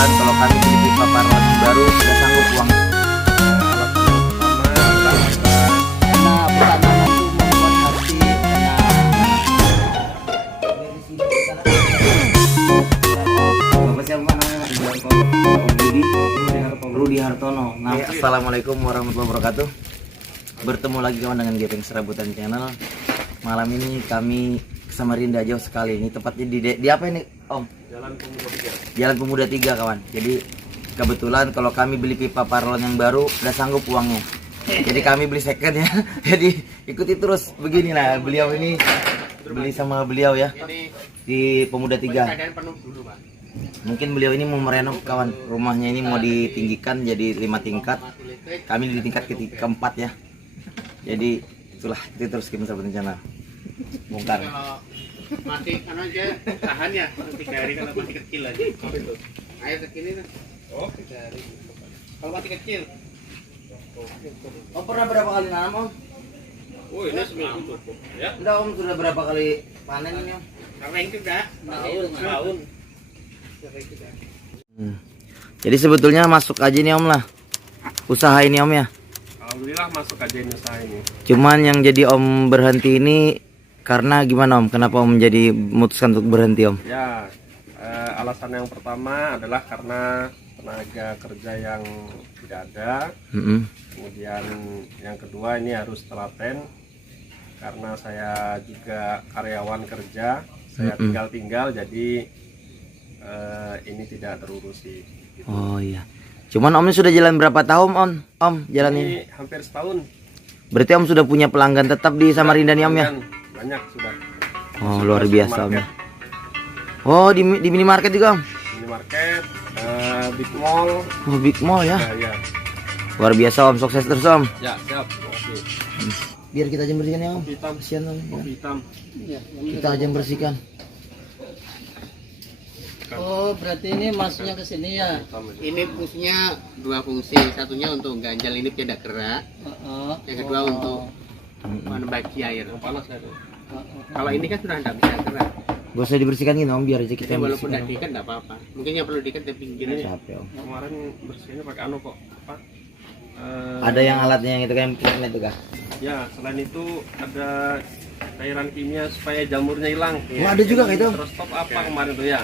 kebetulan kalau kami paralon yang baru udah sanggup uang. Rudi Hartono. Nah, Assalamualaikum warahmatullahi wabarakatuh. Bertemu lagi kawan dengan Gepeng Serabutan Channel. Malam ini kami ke Samarinda jauh sekali. Ini tepatnya di, di apa ini, Om? Jalan Pemuda Tiga. Jalan Pemuda 3 kawan. Jadi kebetulan kalau kami beli pipa paralon yang baru udah sanggup uangnya. Jadi kami beli second ya. Jadi ikuti terus begini lah beliau ini beli sama beliau ya di Pemuda 3. Keadaan penuh dulu pak. Mungkin beliau ini mau merenov kawan rumahnya ini mau ditinggikan jadi lima tingkat. Kami di tingkat ketiga keempat ya. Jadi itulah itu terus kita sahabat rencana bongkar. Mati kan aja tahan ya tiga hari kalau mati kecil aja. Air segini tuh. Oh tiga hari. Kalau mati kecil. Om pernah berapa kali nanam om? Oh ini seminggu cukup ya. Enggak om sudah berapa kali panen ini om? Karena ini udah tahun tahun. Hmm. Jadi sebetulnya masuk aja nih om lah usaha ini om ya. Alhamdulillah masuk aja ini usaha ini. Cuman yang jadi om berhenti ini karena gimana om? Kenapa om jadi memutuskan untuk berhenti om? Ya eh, alasan yang pertama adalah karena tenaga kerja yang tidak ada. Mm-mm. Kemudian yang kedua ini harus telaten karena saya juga karyawan kerja, saya tinggal-tinggal jadi eh, ini tidak terurusi. gitu. Oh iya. Cuman om ini sudah jalan berapa tahun om? Om jalan ini? Ini hampir setahun. Berarti om sudah punya pelanggan tetap di Samarinda nih om ya? Banyak sudah. Oh luar biasa om ya. Oh di, di minimarket juga om? Minimarket, eh, big mall, Oh big mall ya. ya, ya. Luar biasa om, sukses terus om. Ya, siap. Oke. Biar kita aja bersihkan ya om. Hitam, Kasihan om. kopi hitam. Kita aja bersihkan. oh berarti ini masuknya ke sini ya. Ini fungsinya dua fungsi. Satunya untuk ganjal ini tidak gerak. Heeh. Yang kedua untuk membagi air. Panas ya. Kalau ini kan sudah tidak bisa gerak. Gak usah dibersihkan gini om, biar aja kita Jadi walaupun tidak diikat tidak apa-apa. Mungkin yang perlu diikat di pinggir aja. Capek om. Kemarin bersihnya pakai anu kok. Apa? Eh, Ada yang alatnya yang itu kan yang itu kah? Ya, selain itu ada cairan kimia supaya jamurnya hilang. Oh, ada juga kayak itu, Om? Terus stop apa kemarin tuh ya?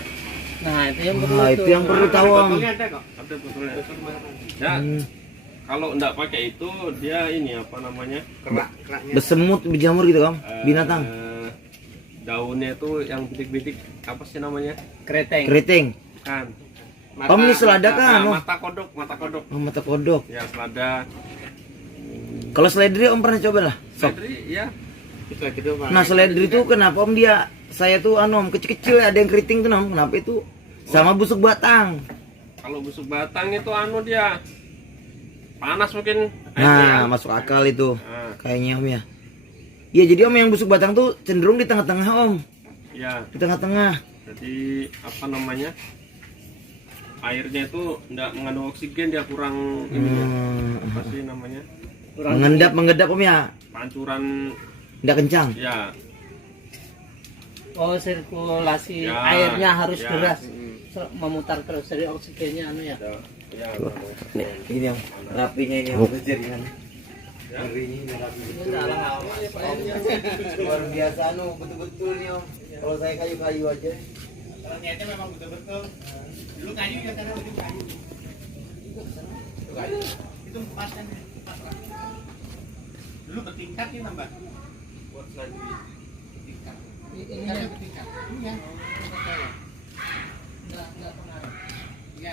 nah itu yang perlu Nah itu yang perlu tahu om. Botolnya ada kok. Ada betulnya. Ya, Hmm. Kalau enggak pakai itu dia ini apa namanya? Kerak, keraknya. Bersemut berjamur gitu om, Eh, binatang. daunnya itu yang bidik-bidik apa sih namanya? kreteng Keriting. Kan. Om, ini selada kan, Nah, mata kodok, mata kodok. Oh, mata kodok. Ya, selada. Kalau seledri om pernah coba lah. Sok. Sedri, ya. Gitu. Nah seledri itu kenapa om dia saya tuh anu om kecil-kecil ada yang keriting tuh om kenapa itu sama busuk batang. Kalau busuk batang itu anu dia panas mungkin. Nah masuk akal itu Nah, kayaknya om ya. Iya jadi om yang busuk batang tuh cenderung di tengah-tengah om ya. di tengah-tengah. Jadi apa namanya? Airnya itu enggak mengandung oksigen dia kurang ini ya. Hmm, Apa sih namanya? mengendap mengendap om ya, Pancuran tidak kencang. ya. oh sirkulasi Ya, airnya harus ya. deras memutar terus dari oksigennya anu ya Ya, ya. Nih, ini om rapinya ini om jaringan. Ngerinya ini rapi betul. Luar biasa anu betul-betul nih om. Kalau saya kayu-kayu aja. Kalau niatnya memang betul-betul. Dulu kayu ya karena itu kayu. Itu kayu. Itu empat kan. empat lah. Dulu bertingkat nih nambah. Buat lagi. Bertingkat. ini Kan ya. bertingkat. Iya. Enggak enggak pernah. Iya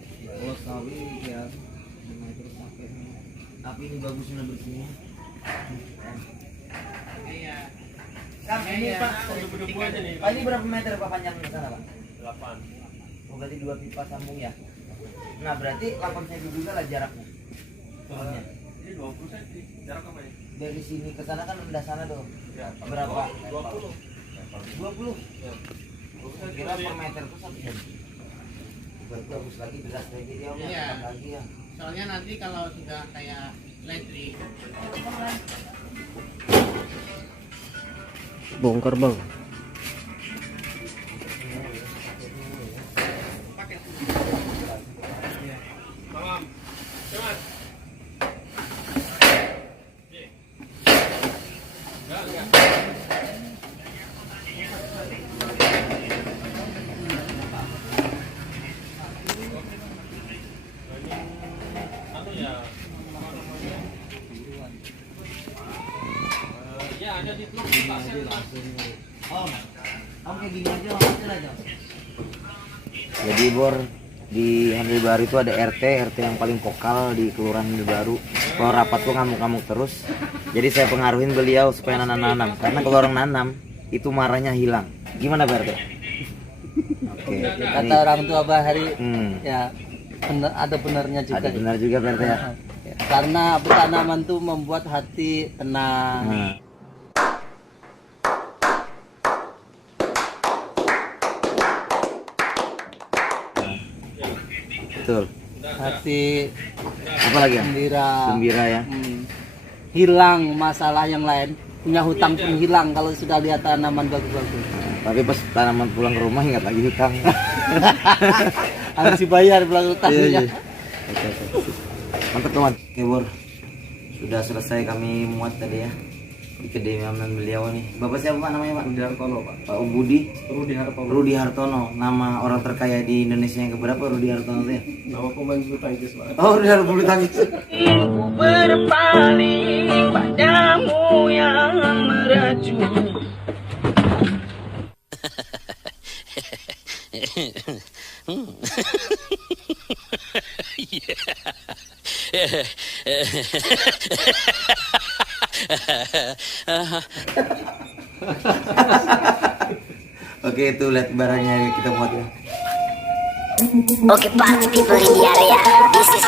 Kalau sawi ya main terus capek. Tapi ini bagusnya bersihnya. Iya. Kang, ini Iya, Pak, nih. Pak, ini berapa meter Pak panjang di sana Pak? 8. Oh, berarti dua pipa sambung ya? Nah berarti 8 cm juga lah jaraknya. Turunnya. Ini 20 cm. Jarak apa ya? Dari sini ke sana kan rendah sana tuh. Ya, Berapa? 20. 20. Ya. Kira per meter tuh satu jam. Berarti bagus lagi deras lagi dia Om. Iya. Lagi ya. Soalnya nanti kalau sudah kayak ledri, Bongkar bang. Ya, apa namanya? Ada di blok di pasir Mas. Om, om kayak gini aja, om kecil aja. Jadi Bor di Handil Baru itu ada RT, RT yang paling vokal di Kelurahan Handil Baru. Kalau rapat tuh ngamuk-ngamuk terus. Jadi saya pengaruhin beliau supaya nanam-nanam. Karena kalau orang nanam itu marahnya hilang. Gimana Pak RT? Oke, Kata orang tua Bahari Hmm, ya bener, ada benarnya juga. ada benar juga RT ya. Karena tanaman tuh membuat hati tenang. Nah. Betul. Hati Apa lagi ya? gembira. Gembira ya. Hmm. Hilang masalah yang lain. Punya hutang pun hilang kalau sudah lihat tanaman bagus-bagus. Tapi pas tanaman pulang ke rumah ingat lagi hutang. Harus dibayar pulang Iya, hutangnya. iya. Oke, oke. Mantap teman. Oke Bor. Sudah selesai kami muat tadi ya di kediaman beliau nih. Bapak siapa Pak namanya Pak? Rudi Hartono, Pak. Pak Budi Rudi Hartono. Rudi Hartono. Nama orang terkaya di Indonesia yang keberapa Rudi Hartono itu ya? Nama pemain bulu tangkis, Pak. Oh, Rudi Hartono bulu tangkis. berpaling padamu yang meracuni Oke, itu lihat barangnya kita muat ya. Okay, party people in the area. This is